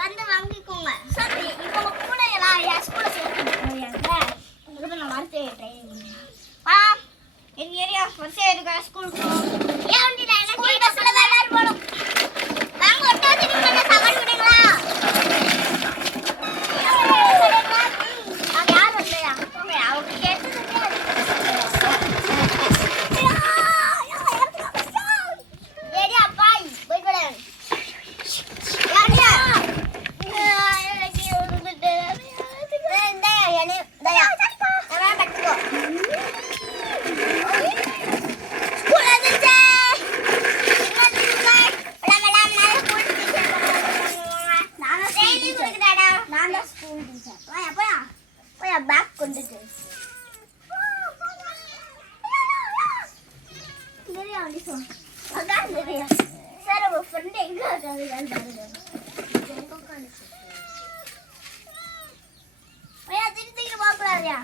வந்து வாங்கிக்கோங்க. சரி, இப்போ கூட எல்லாம் ஸ்கூல்ல சேர்த்து நான் வார்த்தை ட்ரைனிங் என் ஏரியா வரிசை இருக்கா ஸ்கூலுக்கு ஸ்கூல் பஸ்ல தான் எல்லாரும் போகணும். வாங்க ஒட்டாது நீங்க சவாரி விடுங்களா? அவங்க யாரும் இல்லையா? அவங்க கேட்டது ஏரியா பாய் போய் கூட பேக் கொண்டுட்டு நிறையா அதான் நிறையா சார் உங்க ஃப்ரெண்ட் எங்க இருக்காங்க திருத்திக்கிட்டு போகக்கூடாதுயா.